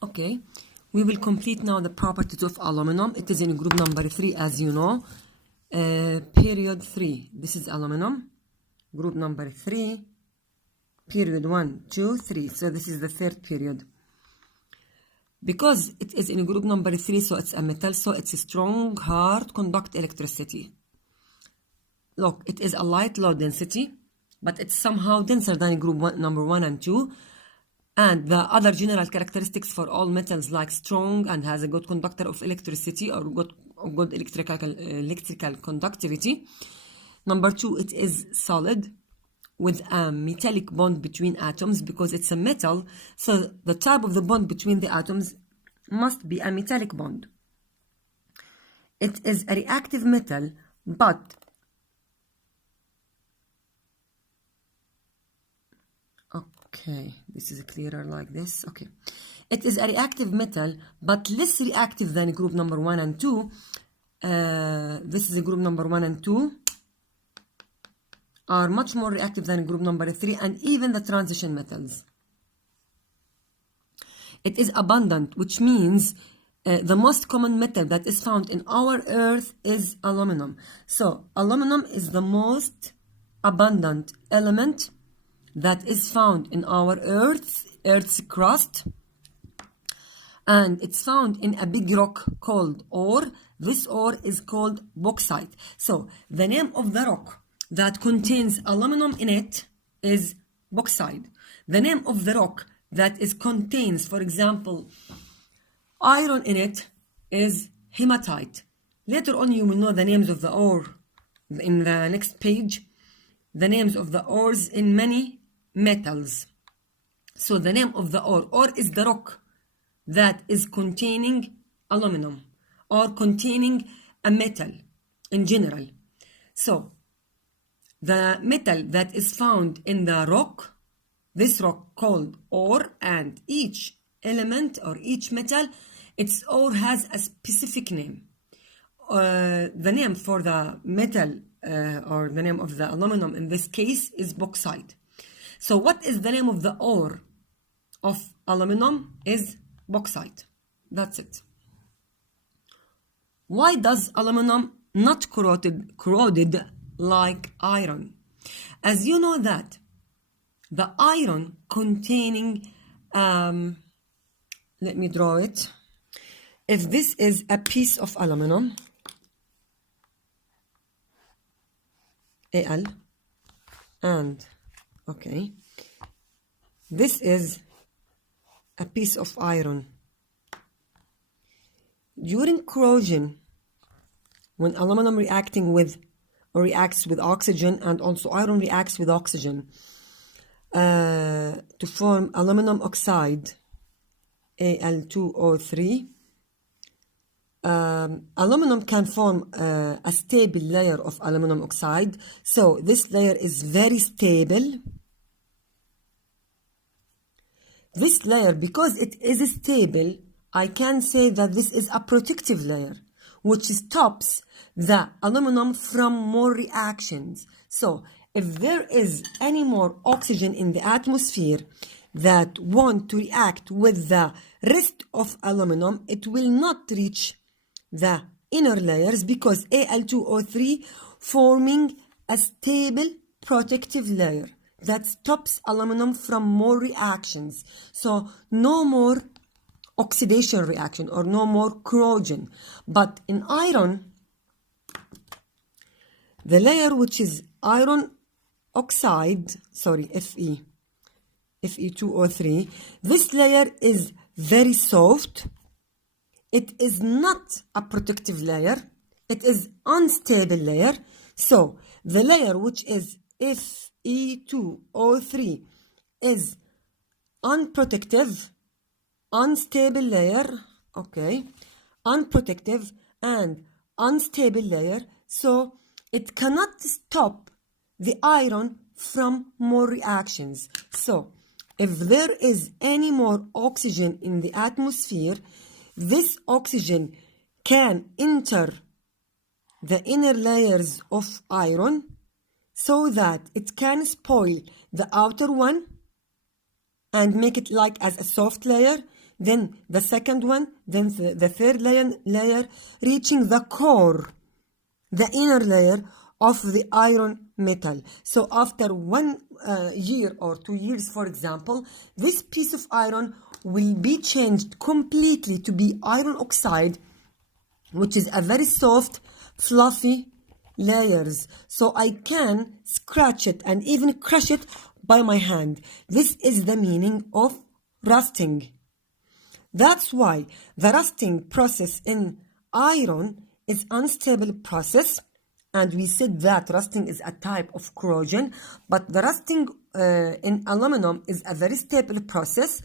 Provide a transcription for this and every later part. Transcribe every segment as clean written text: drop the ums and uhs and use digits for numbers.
Okay, we will complete now the properties of aluminum. It is in group number 3, as you know. Period 3. This is aluminum. Group number 3. Period 1, 2, 3. So this is the third period. Because it is in group number 3, so it's a metal, so it's a strong, hard, conduct electricity. Look, it is a light low density, but it's somehow denser than group number 1 and 2. And the other general characteristics for all metals, like strong and has a good conductor of electricity or good electrical conductivity. Number 2, it is solid with a metallic bond between atoms because it's a metal. So the type of the bond between the atoms must be a metallic bond. It is a reactive metal, but okay, this is clearer like this. Okay, it is a reactive metal, but less reactive than group number 1 and 2. This is a group number 1 and 2 are much more reactive than group number 3 and even the transition metals. It is abundant, which means the most common metal that is found in our earth is aluminum. So aluminum is the most abundant element that is found in our Earth's crust, and it's found in a big rock called ore. This ore is called bauxite. So the name of the rock that contains aluminum in it is bauxite. The name of the rock that contains, for example, iron in it is hematite. Later on you will know the names of the ore in the next page, the names of the ores in many metals. So the name of the ore is the rock that is containing aluminum or containing a metal in general. So the metal that is found in the rock, this rock called ore, and each element or each metal, its ore has a specific name. The name for the metal or the name of the aluminum in this case is bauxite. So what is the name of the ore of aluminum is bauxite. That's it. Why does aluminum not corroded like iron? As you know that the iron containing, let me draw it. If this is a piece of aluminum, Al, and okay, this is a piece of iron. During corrosion, when aluminum reacts with oxygen, and also iron reacts with oxygen to form aluminum oxide, Al2O3, aluminum can form a stable layer of aluminum oxide. So this layer is very stable. This layer, because it is stable, I can say that this is a protective layer, which stops the aluminum from more reactions. So if there is any more oxygen in the atmosphere that want to react with the rest of aluminum, it will not reach the inner layers because Al2O3 forming a stable protective layer that stops aluminum from more reactions. So no more oxidation reaction or no more corrosion. But in iron, the layer which is iron oxide, Fe2O3, this layer is very soft. It is not a protective layer. It is unstable layer. So the layer which is Fe2O3 is unprotective, unstable layer, okay, unprotective and unstable layer. So it cannot stop the iron from more reactions. So if there is any more oxygen in the atmosphere, this oxygen can enter the inner layers of iron so that it can spoil the outer one and make it like as a soft layer. then the second one, then the third layer, reaching the core, the inner layer of the iron metal. So after 1 year or 2 years, for example, this piece of iron will be changed completely to be iron oxide, which is a very soft, fluffy layers. So I can scratch it and even crush it by my hand. This is the meaning of rusting. That's why the rusting process in iron is unstable process, and we said that rusting is a type of corrosion, but the rusting in aluminum is a very stable process.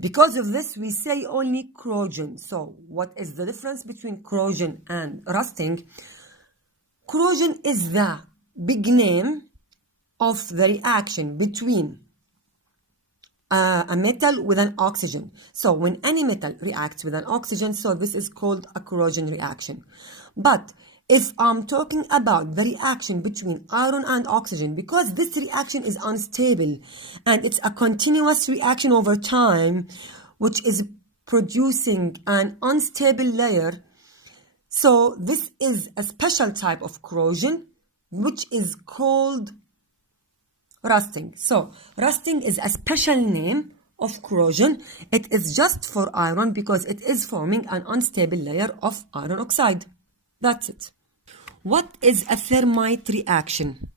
Because of this, we say only corrosion. So what is the difference between corrosion and rusting? Corrosion is the big name of the reaction between a metal with an oxygen. So when any metal reacts with an oxygen, so this is called a corrosion reaction. But if I'm talking about the reaction between iron and oxygen, because this reaction is unstable and it's a continuous reaction over time, which is producing an unstable layer, so this is a special type of corrosion, which is called rusting. So rusting is a special name of corrosion. It is just for iron because it is forming an unstable layer of iron oxide. That's it. What is a thermite reaction?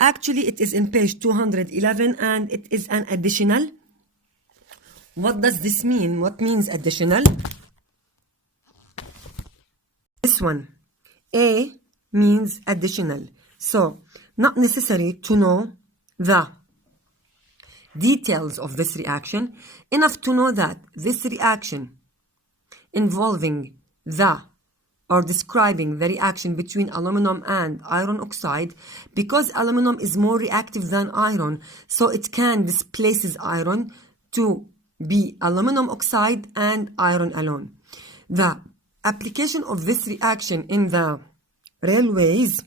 Actually, it is in page 211 and it is an additional. What does this mean? What means additional? This one. A means additional. So, not necessary to know the details of this reaction, enough to know that this reaction involving the or describing the reaction between aluminum and iron oxide, because aluminum is more reactive than iron, so it can displaces iron to be aluminum oxide and iron alone. The application of this reaction in the railways,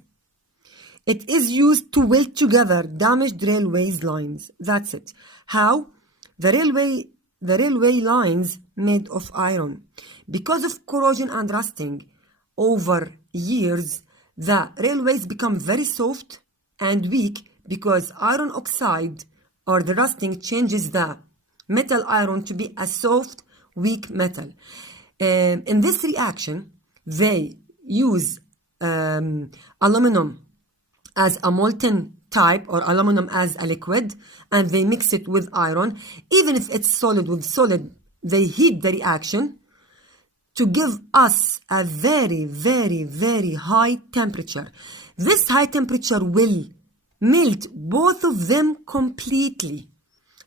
it is used to weld together damaged railways lines. That's it. How? The railway lines made of iron. Because of corrosion and rusting, over years, the railways become very soft and weak because iron oxide or the rusting changes the metal iron to be a soft, weak metal. In this reaction, they use aluminum as a molten type or aluminum as a liquid, and they mix it with iron. Even if it's solid with solid, they heat the reaction to give us a very, very, very high temperature. This high temperature will melt both of them completely.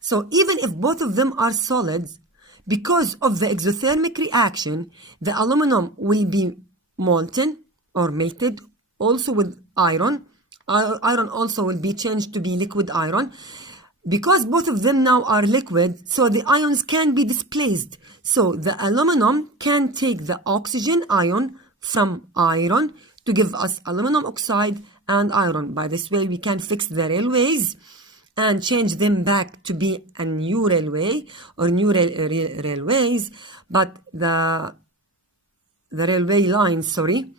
So even if both of them are solids, because of the exothermic reaction, the aluminum will be molten or melted also with iron. Iron also will be changed to be liquid iron. Because both of them now are liquid, so the ions can be displaced. So the aluminum can take the oxygen ion from iron to give us aluminum oxide and iron. By this way, we can fix the railways and change them back to be a new railway or new railways, but the railway lines, sorry.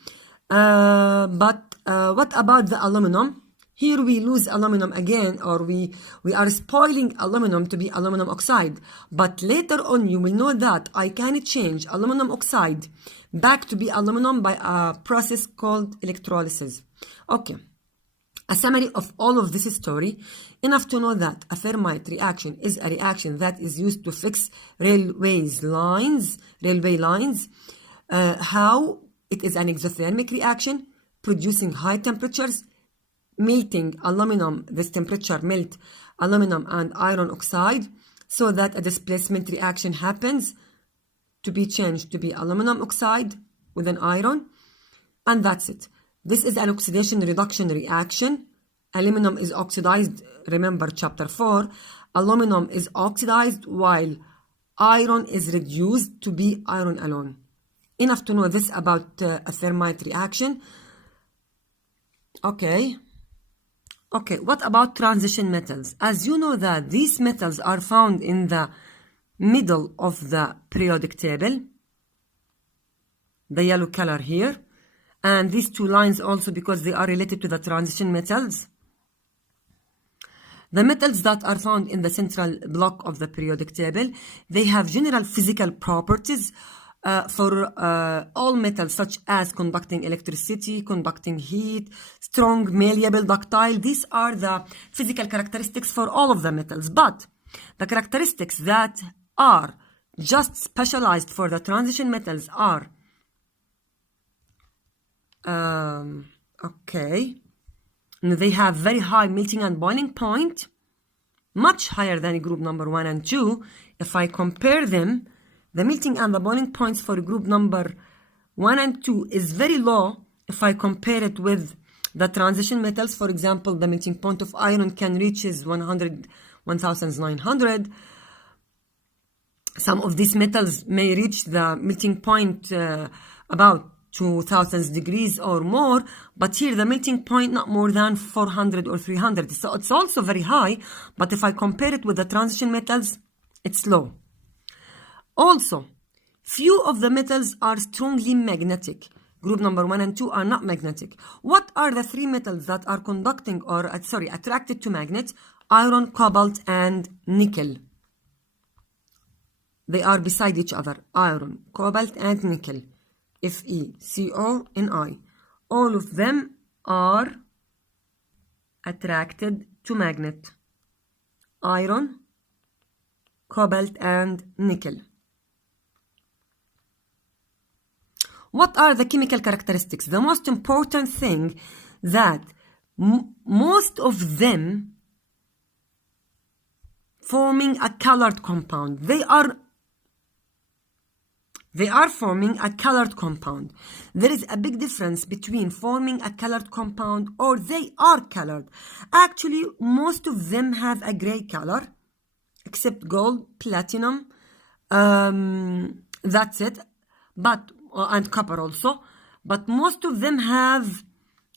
But what about the aluminum? Here we lose aluminum again, or we are spoiling aluminum to be aluminum oxide. But later on you will know that I can change aluminum oxide back to be aluminum by a process called electrolysis. Okay. A summary of all of this story, enough to know that a thermite reaction is a reaction that is used to fix railway lines. How? It is an exothermic reaction, producing high temperatures, melting aluminum. This temperature melt aluminum and iron oxide so that a displacement reaction happens to be changed to be aluminum oxide with an iron, and that's it. This is an oxidation reduction reaction. Aluminum is oxidized. Remember chapter 4. Aluminum is oxidized while iron is reduced to be iron alone. Enough to know this about a thermite reaction. Okay, what about transition metals? As you know that these metals are found in the middle of the periodic table, the yellow color here, and these two lines also because they are related to the transition metals. The metals that are found in the central block of the periodic table, they have general physical properties for all metals, such as conducting electricity, conducting heat, strong, malleable, ductile. These are the physical characteristics for all of the metals. But the characteristics that are just specialized for the transition metals are they have very high melting and boiling point, much higher than group number 1 and 2. If I compare them, the melting and the boiling points for group number 1 and 2 is very low if I compare it with the transition metals. For example, the melting point of iron can reach 1900. Some of these metals may reach the melting point about 2000 degrees or more, but here the melting point not more than 400 or 300. So it's also very high, but if I compare it with the transition metals, it's low. Also, few of the metals are strongly magnetic. Group number 1 and 2 are not magnetic. What are the three metals that are conducting or attracted to magnets? Iron, cobalt, and nickel. They are beside each other. Iron, cobalt, and nickel. FeCO(Ni). All of them are attracted to magnet. Iron, cobalt, and nickel. What are the chemical characteristics? The most important thing that most of them forming a colored compound. They are forming a colored compound. There is a big difference between forming a colored compound or they are colored. Actually, most of them have a gray color, except gold, platinum, that's it, and copper also. But most of them have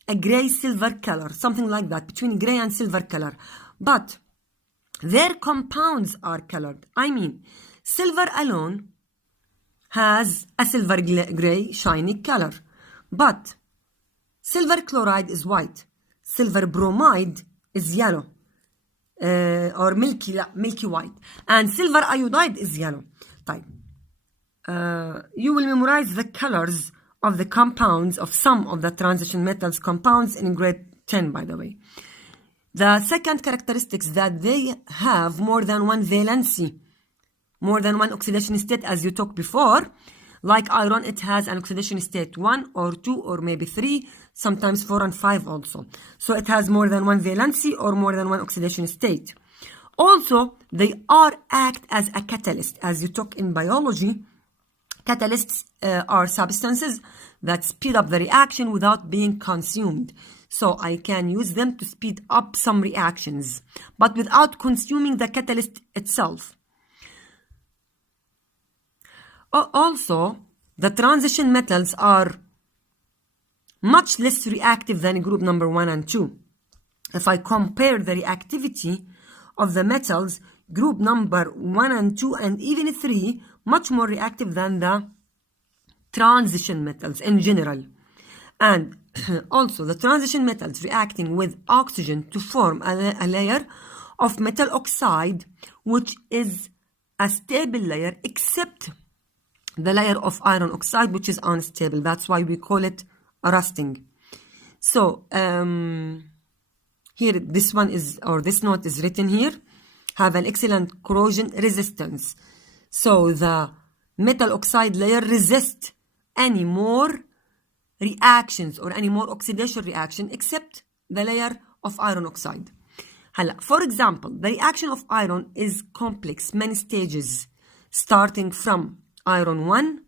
a gray silver color, something like that, between gray and silver color. But their compounds are colored. I mean, silver alone has a silver gray shiny color, but silver chloride is white, silver bromide is yellow or milky white, and silver iodide is yellow. You will memorize the colors of the compounds of some of the transition metals compounds in grade 10, by the way. The second characteristics that they have more than one valency, more than one oxidation state, as you talked before. Like iron, it has an oxidation state 1 or 2 or maybe 3, sometimes 4 and 5 also. So it has more than one valency or more than one oxidation state. Also, they act as a catalyst. As you talk in biology, catalysts are substances that speed up the reaction without being consumed. So I can use them to speed up some reactions, but without consuming the catalyst itself. Also, the transition metals are much less reactive than group number 1 and 2. If I compare the reactivity of the metals, group number 1 and 2 and even 3, much more reactive than the transition metals in general. And also the transition metals reacting with oxygen to form a layer of metal oxide, which is a stable layer, except the layer of iron oxide, which is unstable. That's why we call it rusting. So here this one is, or this note is written here, have an excellent corrosion resistance. So the metal oxide layer resists any more reactions or any more oxidation reaction except the layer of iron oxide. For example, the reaction of iron is complex, many stages, starting from iron 1,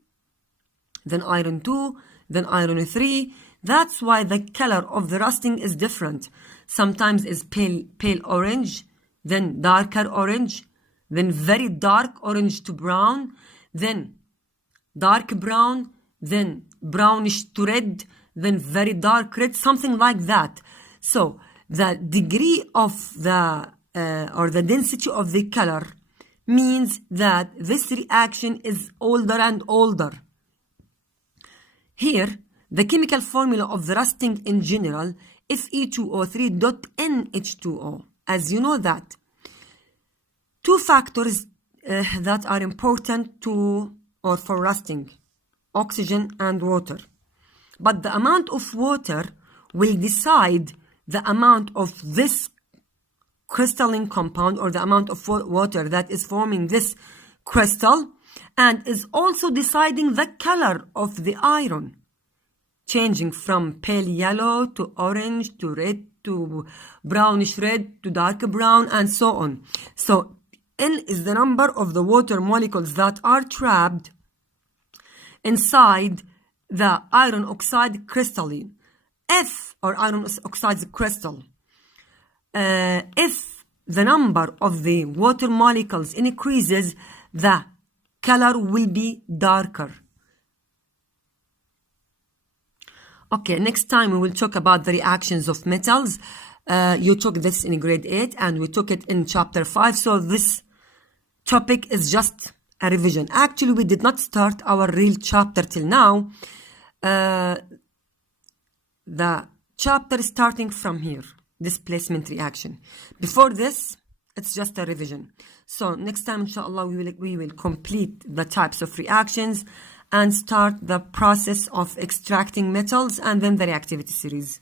then iron 2, then iron 3. That's why the color of the rusting is different. Sometimes it's pale orange, then darker orange, then very dark orange to brown, then dark brown, then brownish to red, then very dark red, something like that. So the degree of the or the density of the color means that this reaction is older and older. Here, the chemical formula of the rusting in general, Fe2O3.NH2O. As you know that, two factors that are important for rusting, oxygen and water. But the amount of water will decide the amount of this crystalline compound, or the amount of water that is forming this crystal, and is also deciding the color of the iron, changing from pale yellow to orange to red to brownish red to dark brown and so on. So N is the number of the water molecules that are trapped inside the iron oxide crystalline. F, or iron oxide crystal, if the number of the water molecules increases, the color will be darker. Okay, next time we will talk about the reactions of metals. You took this in grade 8 and we took it in chapter 5. So this topic is just a revision. Actually, we did not start our real chapter till now. The chapter starting from here, displacement reaction. Before this, it's just a revision. So next time, inshallah, we will complete the types of reactions and start the process of extracting metals and then the reactivity series.